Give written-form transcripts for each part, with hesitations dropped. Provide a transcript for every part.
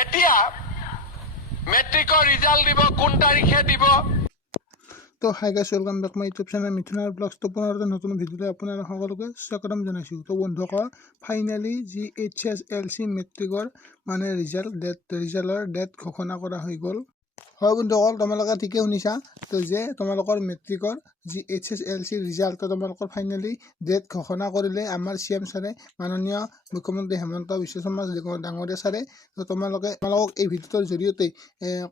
এতিয়া মেট্ৰিকৰ ৰিজাল্ট দিব কোন তাৰিখে দিব। তো hi guys welcome back my YouTube channel মিথুনাৰ ব্লগছ। তো পুনৰ এটা নতুন ভিডিঅ'লৈ আপোনালোক সকলোকে স্বাগতম জনাইছোঁ। তো বন্ধুসকল, ফাইনেলি যি HSLC মেট্ৰিকৰ মানে ৰিজাল্টৰ ডেট ঘোষণা কৰা হৈ গ'ল। হয় বন্ধুসকল, তোমালোকে ঠিকে শুনিছা। তো যে তোমালোকৰ মেট্ৰিকৰ যি HSLC ৰিজাল্ট তোমালোকৰ ফাইনেলি ডেট ঘোষণা কৰিলে আমাৰ CM ছাৰে, মাননীয় মুখ্যমন্ত্ৰী হেমন্ত বিশ্ব শৰ্মা ডাঙৰীয়া ছাৰে। তো তোমালোকক এই ভিডিঅ'টোৰ জৰিয়তে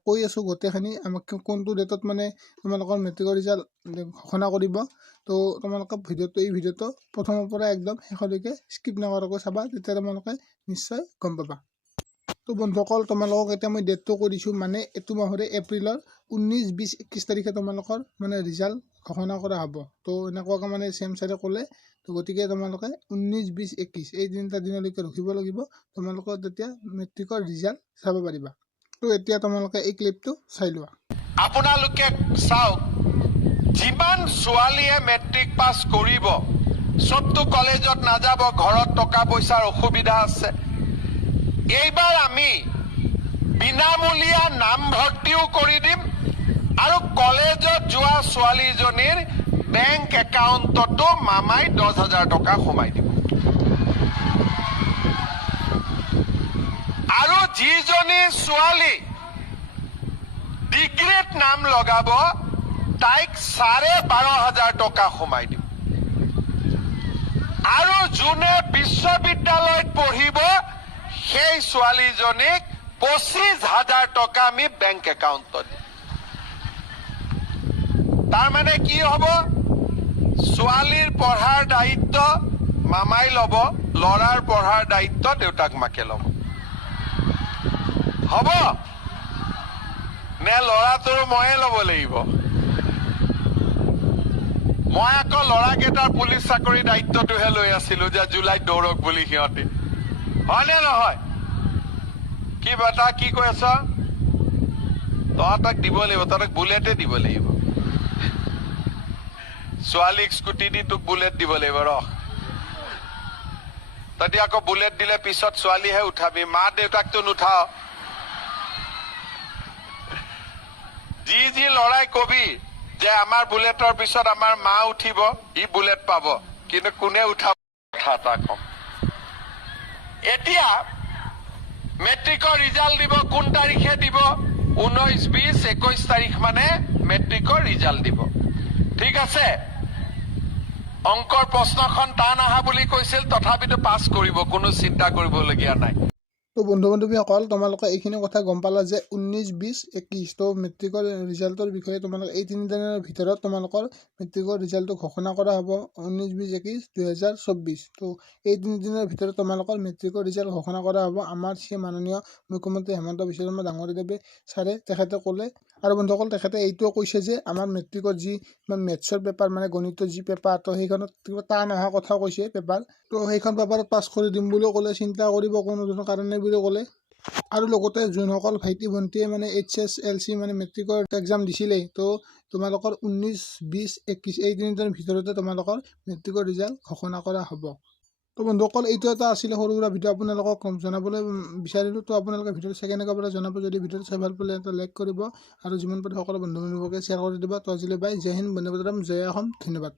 কৈ আছোঁ গোটেইখিনি আমাক কোনটো ডেটত মানে তোমালোকৰ মেট্ৰিকৰ ৰিজাল্ট ঘোষণা কৰিব। তো তোমালোকে এই ভিডিঅ'টো প্ৰথমৰ পৰা একদম শেষলৈকে স্কিপ নকৰাকৈ চাবা, তেতিয়া তোমালোকে নিশ্চয় গম পাবা। তো বন্ধুসকল, তোমালোকক এতিয়া মই ডেটটো কৈ দিছোঁ, মানে এইটো মাহৰে এপ্ৰিলৰ 19, 20, 21 তাৰিখে তোমালোকৰ মানে ৰিজাল্ট ঘোষণা কৰা হ'ব। তো এনেকুৱাকৈ মানে CM ছাৰে ক'লে। তো গতিকে তোমালোকে 19, 20, 21 এই তিনিটা দিনলৈকে ৰখিব লাগিব, তোমালোকৰ তেতিয়া মেট্ৰিকৰ ৰিজাল্ট চাব পাৰিবা। তো এতিয়া তোমালোকে এই ক্লিপটো চাই লোৱা। আপোনালোকে চাওক, যিমান ছোৱালীয়ে মেট্ৰিক পাছ কৰিব, চবটো কলেজত নাযাব, ঘৰত টকা পইচাৰ অসুবিধা আছে। এইবাৰ আমি বিনামূলীয়া নামভৰ্তিও কৰি দিম আৰু কলেজত যোৱা ছোৱালীজনীৰ বেংক একাউণ্টতো মামাই 10,000 টকা সোমাই দিব। আৰু যিজনী ছোৱালী ডিগ্ৰীত নাম লগাব, তাইক 12,500 টকা সোমাই দিব। আৰু যোনে বিশ্ববিদ্যালয়ত পঢ়িব, সেই ছোৱালীজনীক 25,000 টকা আমি বেংক একাউণ্টত দিম। তাৰমানে কি হ'ব, ছোৱালীৰ পঢ়াৰ দায়িত্ব মামাই ল'ব, ল'ৰাৰ পঢ়াৰ দায়িত্ব দেউতাক মাকে ল'ব। হ'ব নে ল'ৰাটোৰ ময়ে ল'ব লাগিব? মই আকৌ ল'ৰাকেইটাৰ পুলিচ চাকৰি দায়িত্বটোহে লৈ আছিলো, যে জুলাইত দৌৰক বুলি সিহঁতে। হয়নে নহয়? কি বেটা কি কৈ আছ? তহঁতক দিব লাগিব, তহঁতক বুলেটে দিব লাগিব। ছোৱালীক স্কুটি দি তোক বুলেট দিব লাগিব। ৰহ, তহঁতি আকৌ বুলেট দিলে পিছত ছোৱালীহে উঠাবি, মা দেউতাকতো নুঠাও। যি ল'ৰাই কবি যে আমাৰ বুলেটৰ পিছত আমাৰ মা উঠিব, ই বুলেট পাব, কিন্তু কোনে উঠাব কথা এটা কম। এতিয়া মেট্ৰিকৰ ৰিজাল্ট দিব কোন তাৰিখে দিব? 19, 20, 21 তাৰিখ মানে মেট্ৰিকৰ ৰিজাল্ট দিব। ঠিক আছে, অংকৰ প্ৰশ্নখন টান আহা বুলি কৈছিল, তথাপিতো পাছ কৰিব, কোনো চিন্তা কৰিবলগীয়া নাই। তো বন্ধু-বান্ধৱীসকল, তোমালোকে এইখিনি কথা গম পালা যে 19, 20, 21 তো মেট্ৰিকৰ ৰিজাল্টৰ বিষয়ে তোমালোকে এই 3 দিনৰ ভিতৰত তোমালোকৰ মেট্ৰিকৰ ৰিজাল্টটো ঘোষণা কৰা হ'ব। 19, 20, 21, 2024। তো এই 3 দিনৰ ভিতৰত তোমালোকৰ মেট্ৰিকৰ ৰিজাল্ট ঘোষণা কৰা হ'ব। আমাৰ মাননীয় মুখ্যমন্ত্ৰী হেমন্ত বিশ্ব শৰ্মা ডাঙৰীয়াদেৱে ছাৰে তেখেতে ক'লে। আৰু বন্ধুসকল, তেখেতে এইটোও কৈছে যে আমাৰ মেট্ৰিকৰ যি মেথছৰ পেপাৰ, মানে গণিতৰ যি পেপাৰ, তো সেইখনত কিবা টান অহা কথাও কৈছে পেপাৰ। তো সেইখন পেপাৰত পাছ কৰি দিম বুলিও ক'লে, চিন্তা কৰিব কোনো ধৰণৰ কাৰণে বুলি ক'লে। আৰু লগতে যোনসকল ভাইটি ভণ্টিয়ে মানে HSLC মানে মেট্ৰিকৰ এক্সাম দিছিলেই, তো তোমালোকৰ 19, 20, 21 এই 3 দিনৰ ভিতৰতে তোমালোকৰ মেট্ৰিকৰ ৰিজাল্ট ঘোষণা কৰা হ'ব। তো বন্ধুসকল, এইটো এটা আছিলে সৰু সুৰা ভিডিঅ' আপোনালোকক জনাবলৈ বিচাৰিলোঁ। তো আপোনালোকে ভিডিঅ'টো চাই কেনেকুৱা পালে জনাব। যদি ভিডিঅ'টো চাই ভাল পালে এটা লাইক কৰিব আৰু যিমান পাৰে সকলো বন্ধু বান্ধৱীকে শ্বেয়াৰ কৰি দিব। তো আজিলৈ বাই, জয় হিন্দ, বন্দে মাতৰম, জয় অসম, ধন্যবাদ।